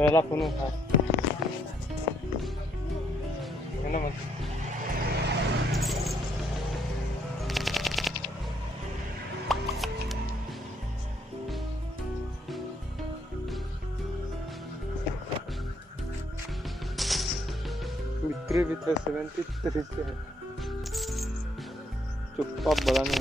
Rela penuh. Mana mas? Vitri 73 cukup balanya.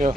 Yo.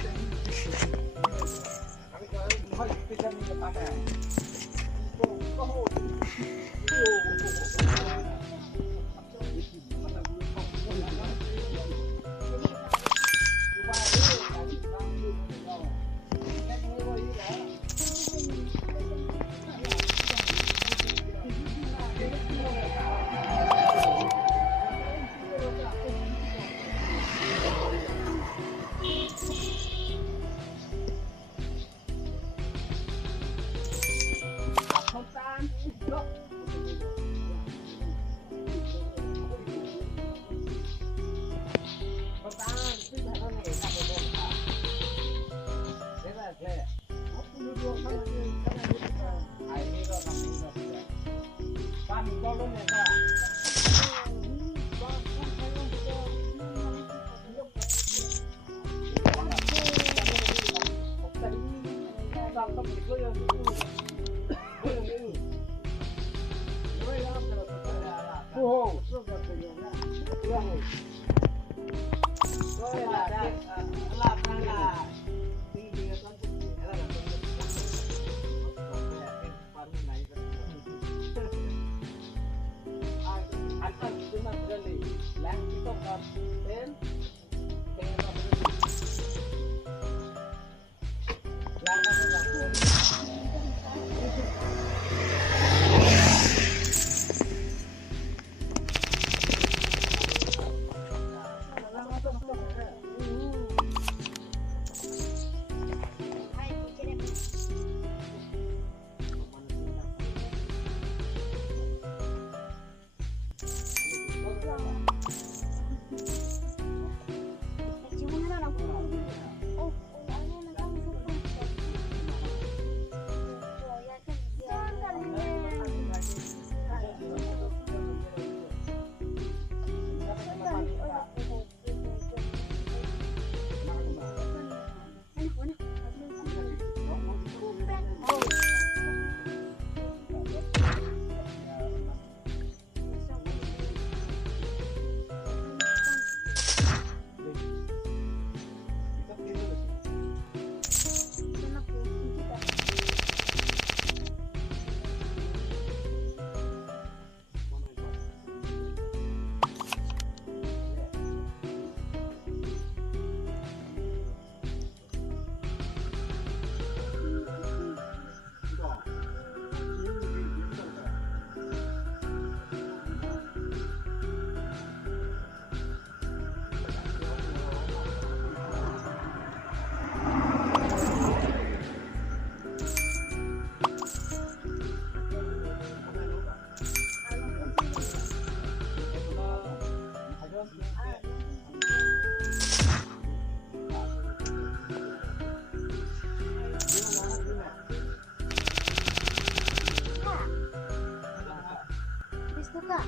Kak.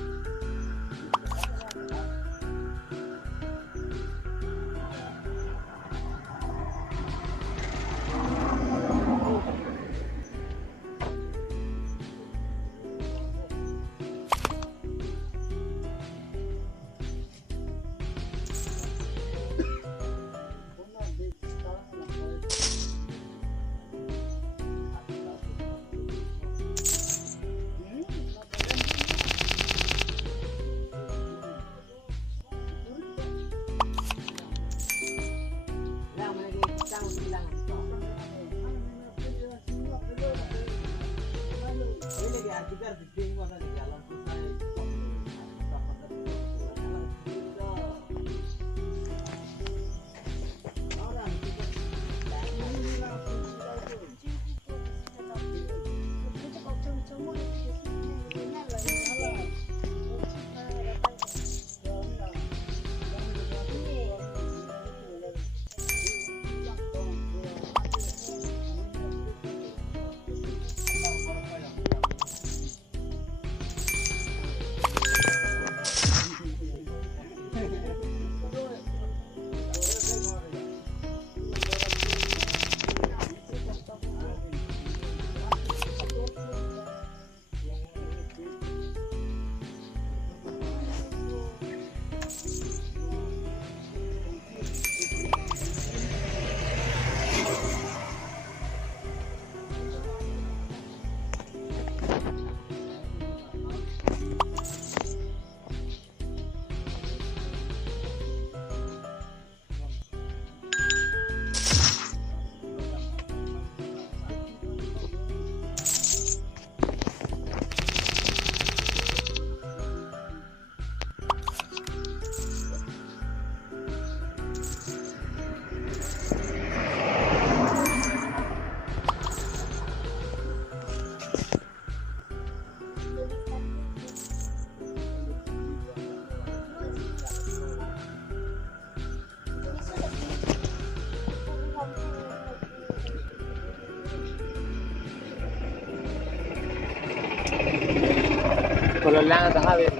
Kalau lang at hawin.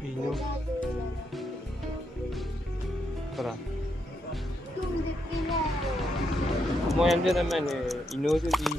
Ino. Para. Mo yan din naman ino din di.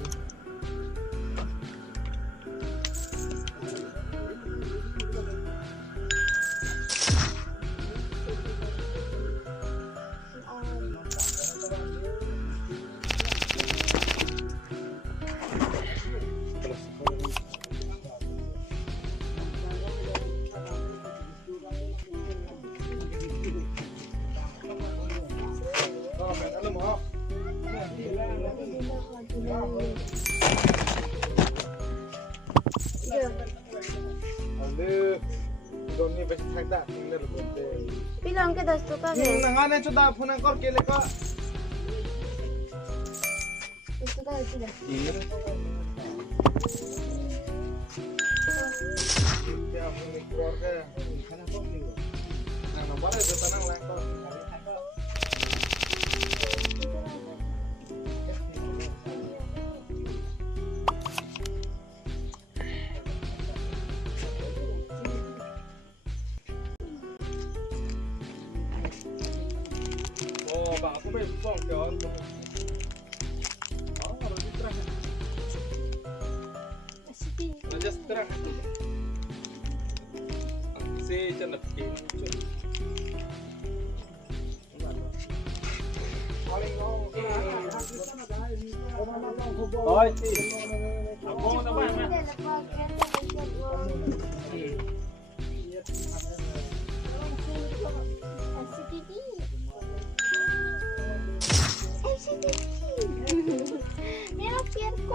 Bilang ke das tu kan? Nanganan sudah punan kor kele ko. Itu kan sudah. Iya. Ya punan kor ke. Kana kor ni. Nang nomor itu tanang lang kor. Aku main bom kan. Oh, kalau diterang. Aja terang. Si cendet pincu. Oh, si. Abang apa ya?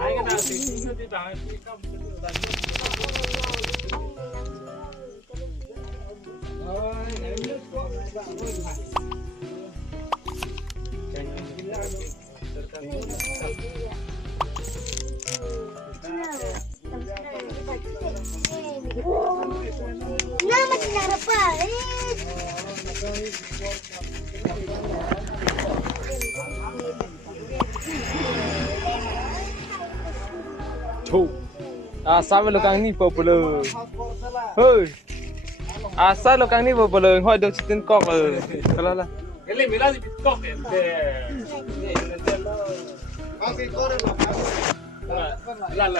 Ay, kan nasi itu di bawah itu kamu itu tadi. Oh, ini kok enggak boleh. Jangan bilang Nama cara apa? Chu. Asal lo kang ni popular. paspor salah. Hei. Asal lo kang ni popular. Hoi do chitin kok. Kalau lah. Ele mira di TikTok ente. Masih korang lah. La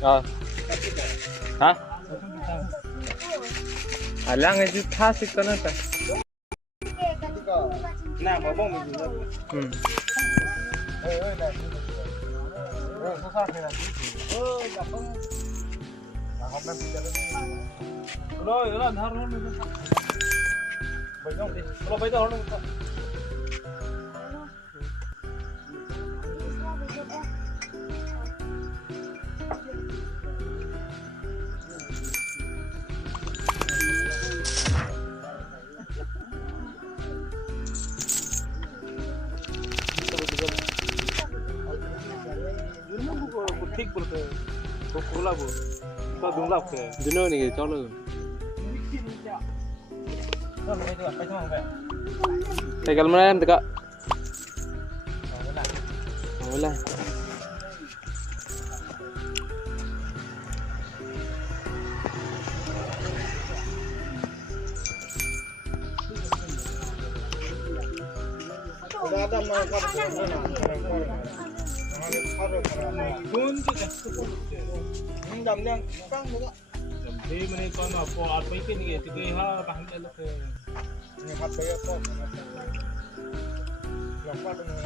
ha. Hah? Alang itu tasik kan apa? Nah, babong mi. Này. Susah ni nanti. Dah không. Dah không đang đi Rồi, là harun mi. Bây giờ đi. Kalau bây giờ harun. ठीक बोलते हैं तो खोला वो तो दूंगा आपके Duno ni cho lo. Tegal mana em teka? Wala. Sudah ada mereka sana. कौन तो जस्ट बोलते हैं Ini damnya kang juga. जब भी मैंने कौन आपको आठ पैसे नहीं गए थे हाँ कहाँ के लोग Ini hat bayar kok. Lupa dengan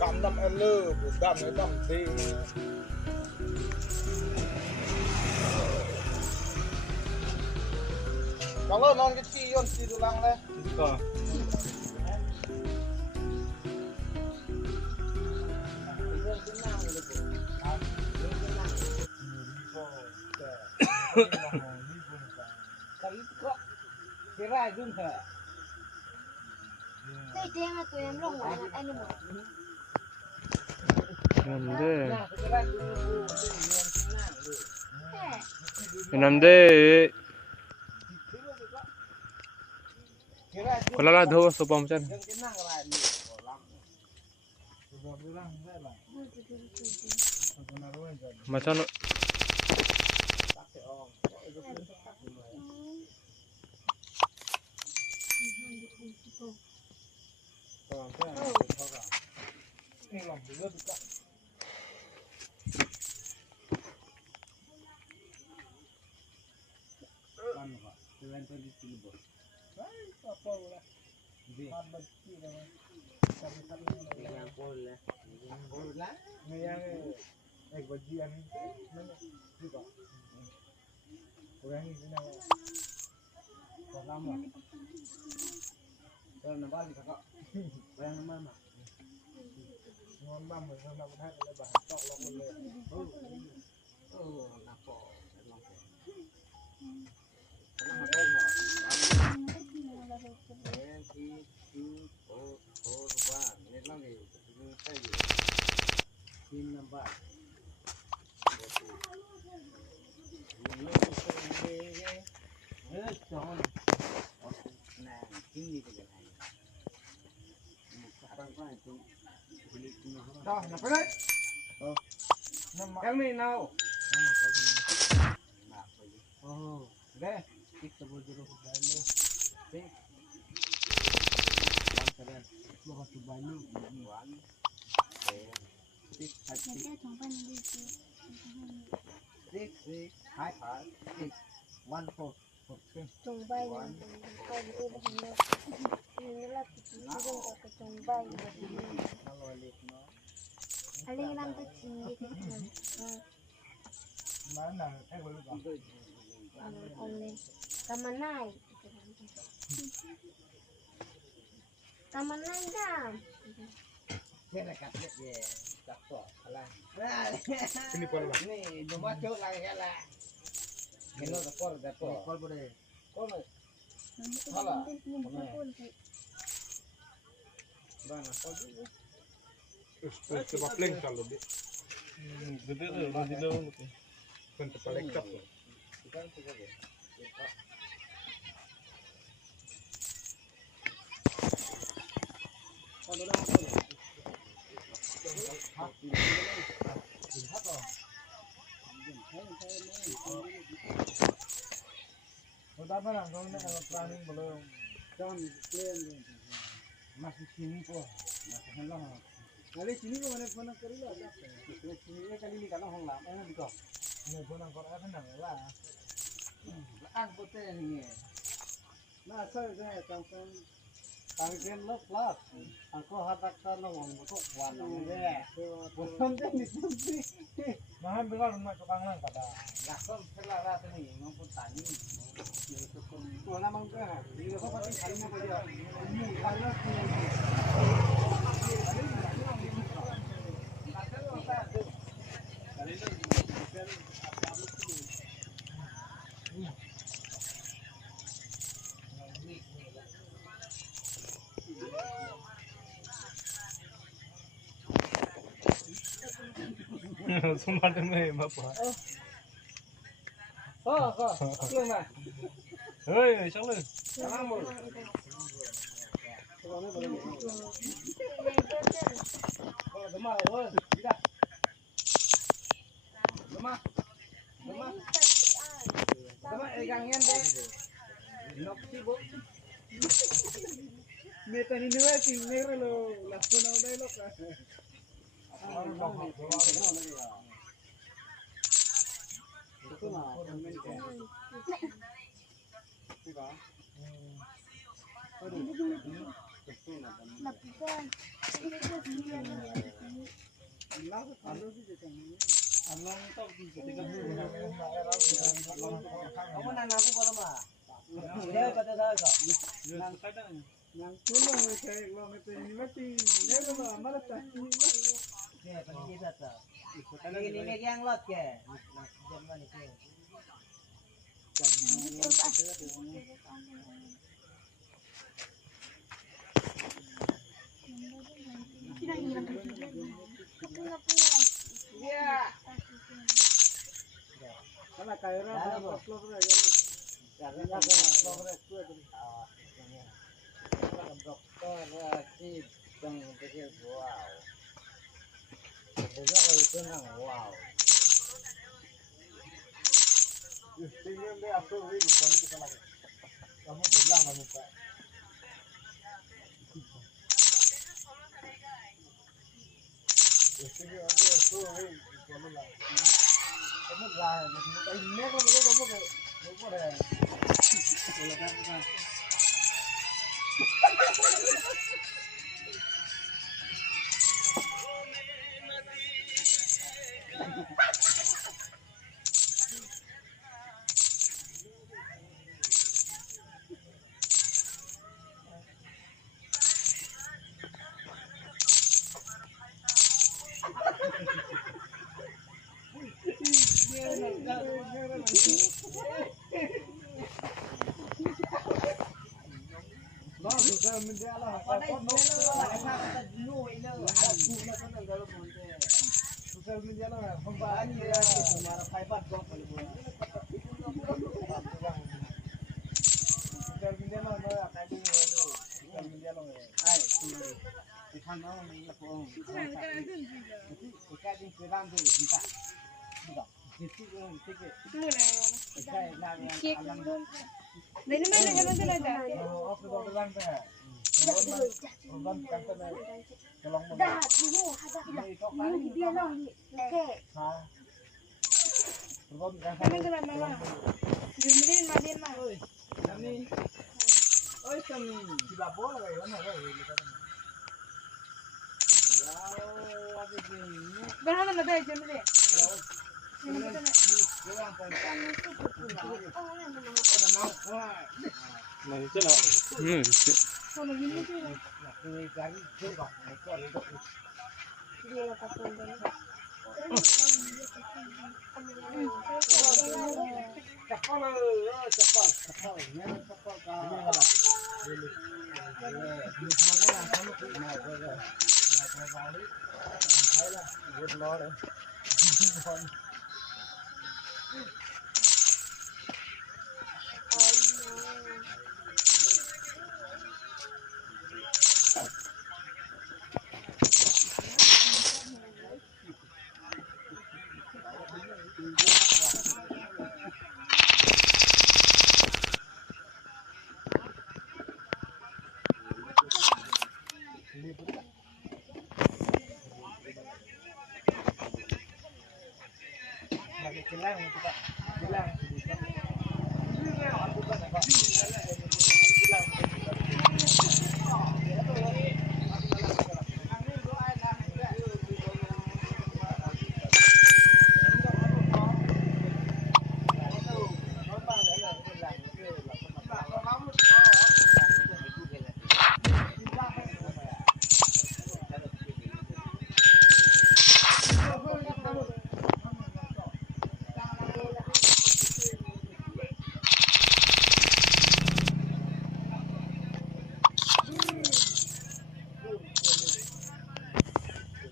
Cầm đâm em lơ, đâm cái đâm đi. Còn lo non cái chi yon chi tu lang đấy. इसका Cái rai đúng hả? Cái tiếng là tụi em lông ngoài là anh mà. Namde. Cái rai đúng luôn, cái Namde. Cái rai Kalau lah dua sopam macam. cái năng rai đi. Rồi cái năng rai là. Macam no. Đó, nằm cái đấy. Em này nào? Đây. Kita boleh dulu balu. Lo balu. Six, high, 6, 1, 4. Trồng bay coi như tôi đã hình đâu. Như là cái cái trồng bay. Alin lang to chi. Mana? Boleh tak? Oleh Kamanay. Kamanay dah. Thế là cắt được về chặt cỏ là. Ini pun lah. Ini nomor cok lagi ya lah. Ini lo call boleh. Call. Salah. Bana call dulu. Coba pleng kalau dia. gede tuh di dalam tuh Kan paling cap. Udah mana kau nak planning belum? Jangan plan masih sini kok, masih hendak. Kali sini kau mana keri lah, sini kali ni kalau hong lah, mana dikau? Ni pun angkor apa nang lah. Ang pote ni. Nah, saya tangkap tangkap lo plus. Angko hatak kalau hong betul warna ni. Bukan ni sini. Mahan dengar rumah tukang nang kata. Langsung selara ni, ngomong tani. Wala mang ka. Hindi ko pati kali mo ko diyan. Ano Sumpah demi bapak. Oh, belum lah. Hei, siapa lu? Jangan mul. Kalau demam, tidak. Demam. Egangnya deh. Nopsi bu. Metan ini lagi, merah lo. Lakukan udah lo kan. Itu mah, kamu nang aku boleh mah? Dia kata saya kok. Nang kadang, nang pulang saya kalau ini mati, dia mah malas tak. Dia kan kita tak. Ini yang lot ke? Zaman itu. Kalau kaya dokter itu nang wow. Tinggal deh aku ini bukan kita lagi. Kamu bilang kamu tak. Tinggal deh aku ini bukan lagi. Kamu lah, ini kamu ke, kamu deh. Kalau kan. Sosial media lah, pembahasan ya, marah fiber dong kalau boleh. Sosial media lah, marah kaji itu. Sosial media lah, ay, sumber. Ikan mau ni lapor. Ikan yang serang tu, entah. Tidak. Jadi orang tiket. Ikan nak yang alam. Dari mana jalan tu ada? Oh, sudah terang tu. Program kantor tolong Dah, dulu ada ini dia lah. Okey. ha. Program kantor. Mana kena mama? Jumlin madin mah. Kami. Oi kami tidak boleh ya, mana boleh. Wow, ada ni. Berapa nama dia jumlin? Nah, itu lah. Kalau gini tu. Cari coba. Dia lepas tu. Kapal, kapal. Ni kapal ka. Ini mana lah kamu nak berapa? Nak berapa hari? Baiklah, buat lor. bilang itu Pak. Bilang.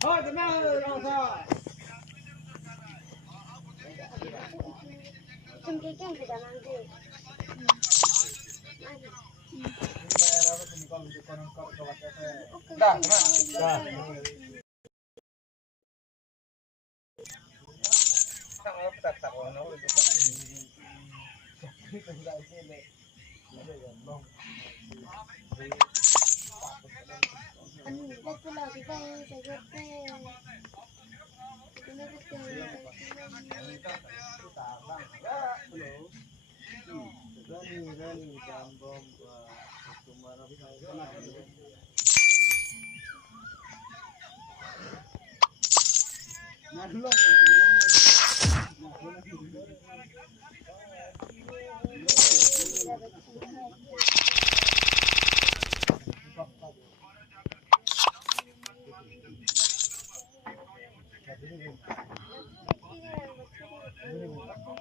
Thôi cái nào rồi rồi. Chúng cái sudah nanti. Dah, dah. Tao tak tak ono itu. Betul lah kita saya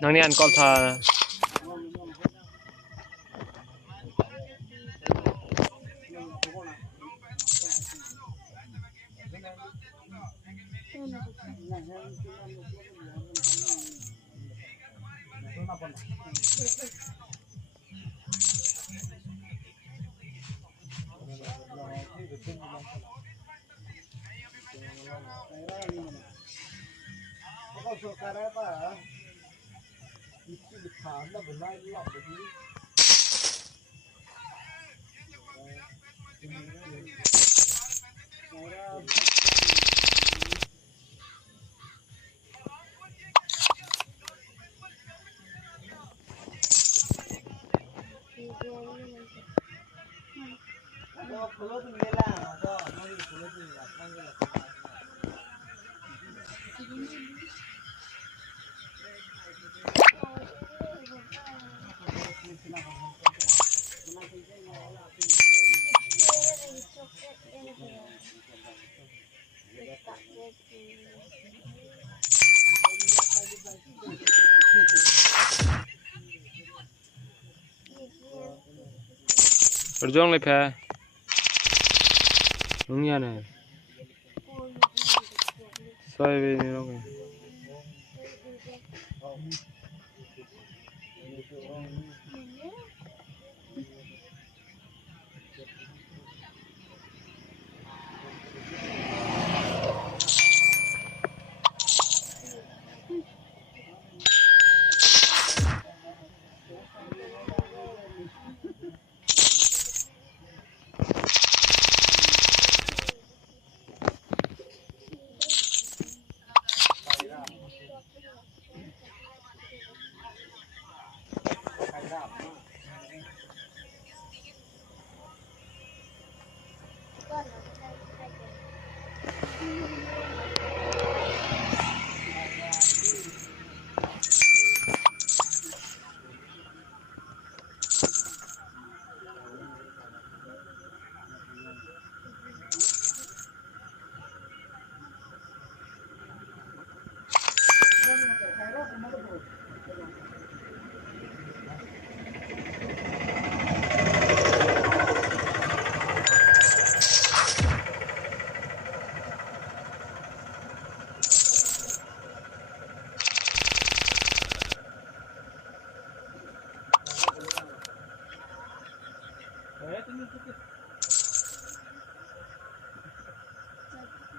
Nang ni an kol tha Sekarang apa? Itu ditanda benar lah begini. Kalau tinggal atau mau kalau tinggal panggil. berjuang le pha nung ya ne sai ve ni rong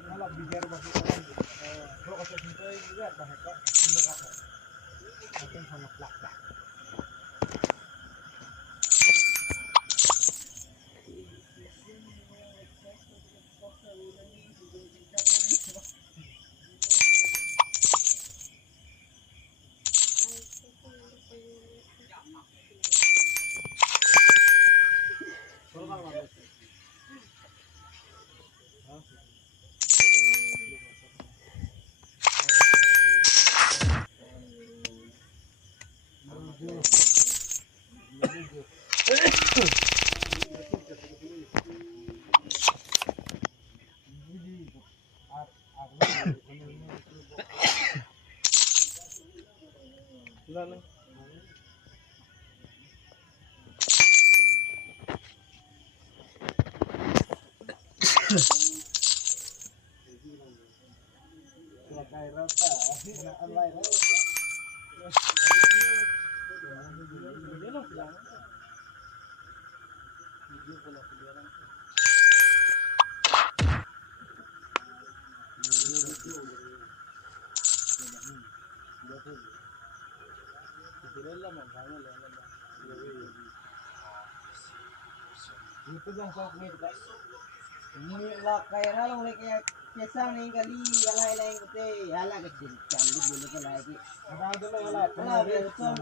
Kalau biar masuk kalau kasih sintai juga bahasa ini apa? Mungkin sangat laksa. Lan. Itu yang sok ni juga. Ni lah kaya nalong ni kaya kesang ni kali alai lain kete ala kecil cantik dulu tu lagi. Ada dulu wala. Ala beson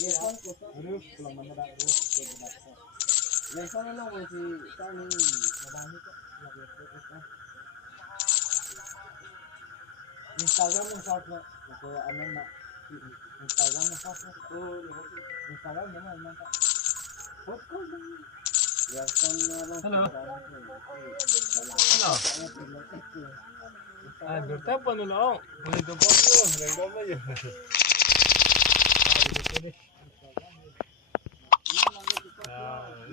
beson beson. Terus pulang mana dah terus Beson nalong masih tani. Badani kok lagi terus kan. Instagram yang short na ko ano na Instagram na short oh Instagram na man ta short ko Beson nalong. Hello. Hello. Ah, bertapan na lang. Wala ka pa mo. Nagdam na yun.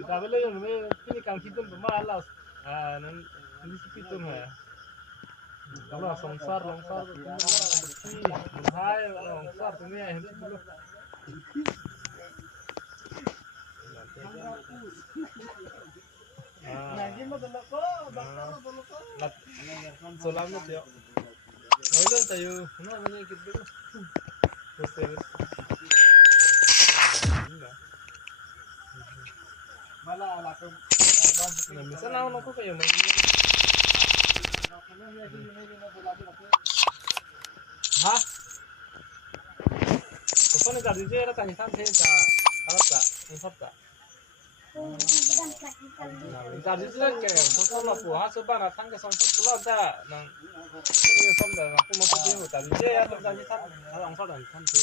Sabi lang yun, may pinikang kitong pamalas. Nang nisipitong ha. Wala, longsar. Hay, longsar. Tingnan, hindi dulu. lagi mo dala ko Salamat ya. Ngayon tayo. Ano man yung kit dito? mala ala ko Minsan ako nako kayo. Ha? Kung paano ka dito era tanya san sa kalat ka, usap ka. Minta dito lang kayo. Kung paano po ha so ba na tangga son pula da nang yung son da ako mo pati mo tadi ya to tadi san ang sa dan san te.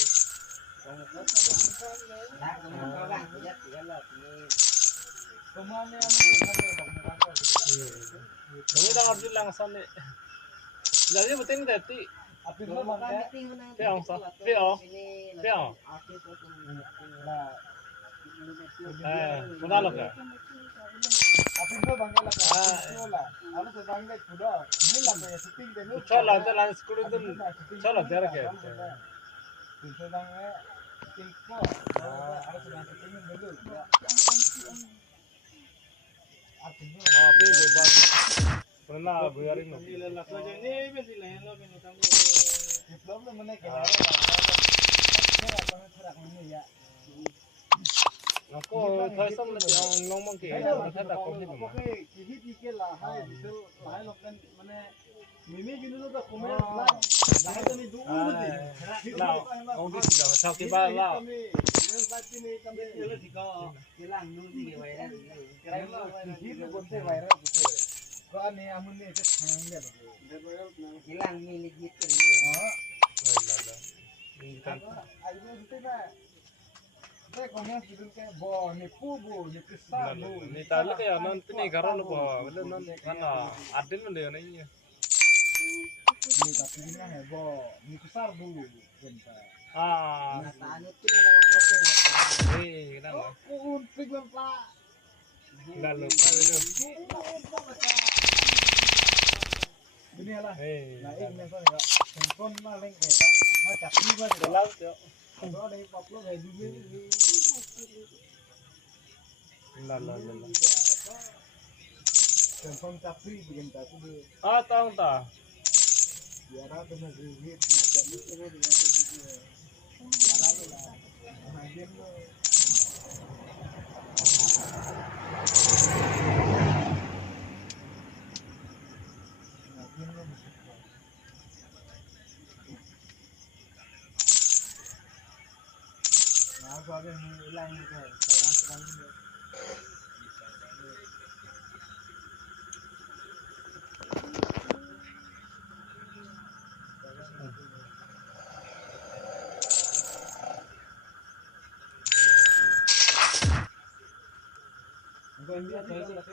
kumane ano Ini dah arjun lang san ni. Jadi betul ni tadi. api mo mangga Piang sa. Piang. Modal ka. api mo mangga la wala ano sa bangga kuda ni la ya shooting de no Chala anta lan school dun. Chala dera ke. Pintu bangga shooting ko ano sa shooting dulu api mo Oh, pwede ba? Pernah buyarin mo. diploma mana ke Ako, thai sam na yung ngomong ke. Ang thada ko hin mo. Oke, kihit ike lah hai diesel hai lokan mane mimi ginu to kume lah lahat ni duul di Now, ang di sila sa kiba la. kihit bonte viral bote ko ane amun ne se khang de Hilang milik gitu. Kan ayo bote na te komen gidul ke bo ni pubu ni kisah bu ni talo kaya non tini garon ko. Wala non kana adin mo leon ay. ni tapi ni na bo ni kisah bu genta Ah, Ano tu na mga problem. kita lah. untig lang pa Lalo pa dulu. ini lah Eh, nah ini so ya kon na leng ke ta ha chakni ba de laut yo. do dei paplo ga di Lalo. kon chakri genta tu de Ah, taong ta. biara tu na di Aku ada hilang ke, sekarang Banyak banyak.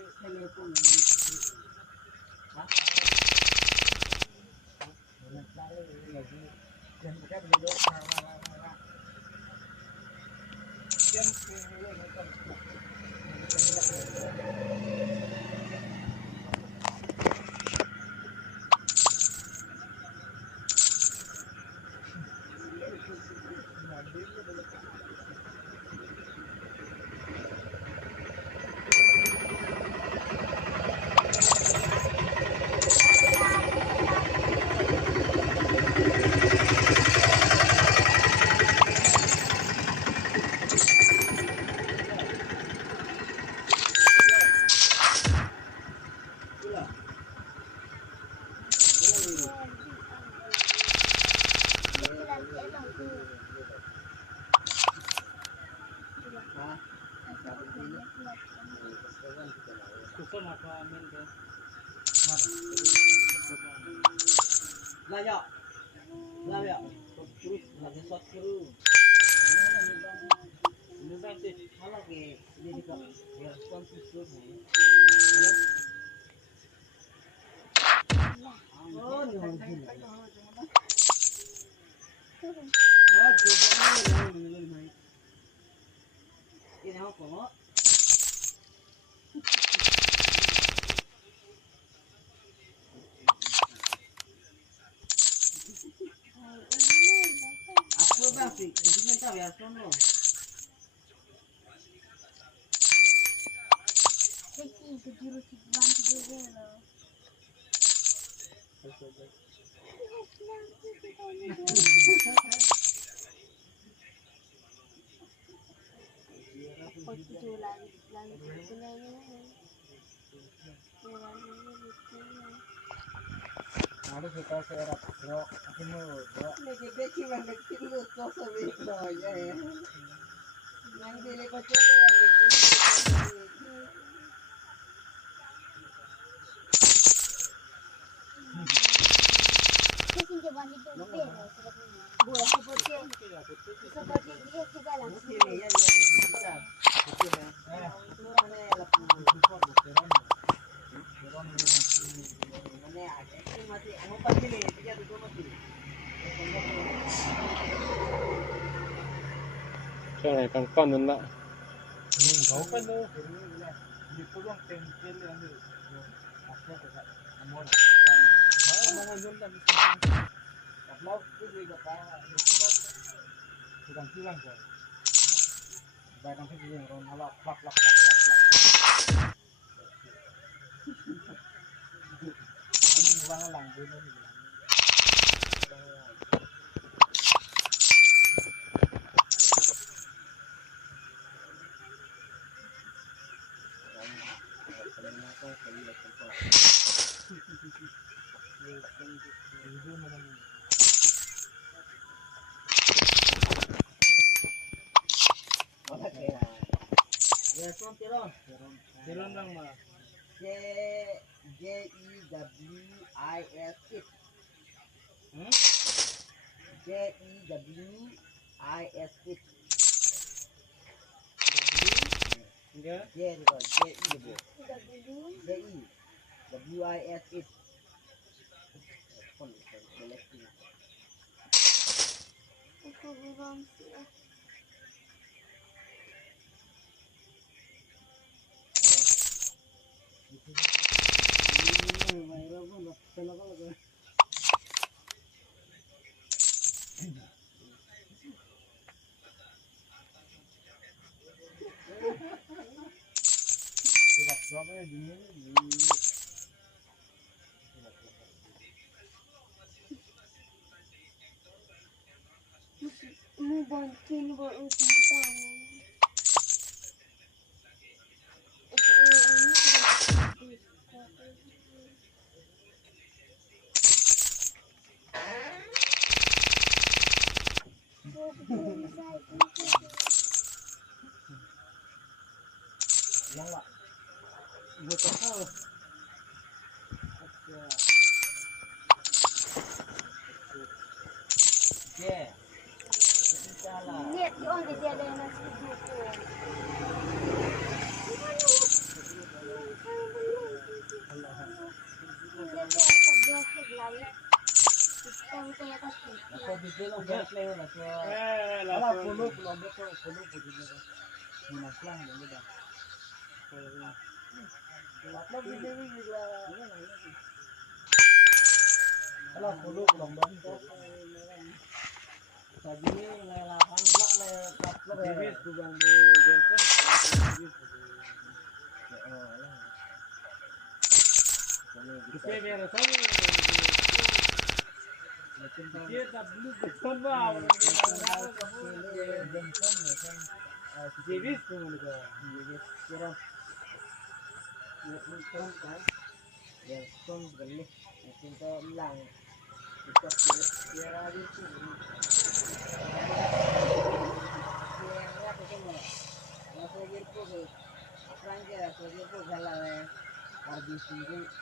Kusum apa amin ke? Lah ya. Lah ya. Terus lagi shot terus. Ini nanti Kalau ke ini kok ya sponsor terus nih. Oh, nyuwun gini. Oh, coba nih. Ini apa kok? Aku basi, ini minta ya sono. Ada kita serap rock, aku mau rock. Lagi beci banget lu kok sabi ya. Nang dili ko chendo lagi. Kasi jaman itu beres. Boleh seperti seperti dia juga langsung. Ini ya ya kita. Itu ya. Itu mana lapu support bokeran. Mana ada ini masih anu pasti nih dia dulu masih. Jangan kan nana. Kau kan tu, di pulang tempel yang tu, apa tu kan, amor. Mana junta di sini. Kalau tu juga apa, sedang hilang kan. Baikkan tu juga orang halak, lak. Ini bukan lang, ini. Ya son tiro. Jalan lang mah. Jewis it. Jewis it. Enggak. J juga J I bu. Sudah dulu. J I WIS it. Aku belum sih. Tidak berapa di sini. Mau bantuin buat urusan sana. Yang lah. Betul. Yeah. Salah. Lihat di orang dia ada yang nasi buku. Jangan lewat lah tuh. lah Kalau puluh betul puluh betul. Minat lang gitu dah. Lagi ni juga. Kalau puluh betul. Tadi ni lelahan nak lekat lebih bukan di Jelson. Kita biar tahu. Dia tak perlu betul bah. Jevis tu mereka. Jevis kira. Betul kan? Jelson beli. Mungkin tu lang. Kita kira itu.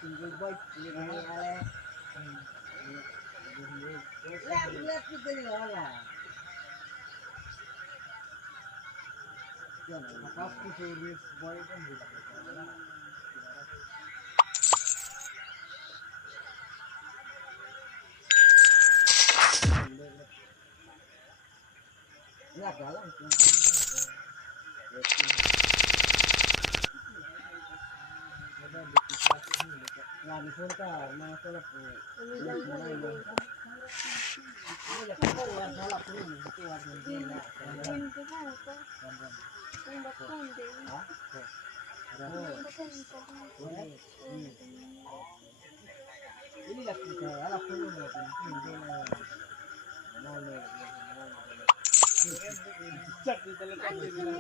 Single boy ini ale lihat kita ni lah jangan pasti service boy kan juga nggak dalam Nah, di Sultan, mana salah pun. Ini mulai ini. Ini dah keluar salah pun ini, keluar nanti nak. Ini dah kita salah pun ini. Mana cak di telepon ini.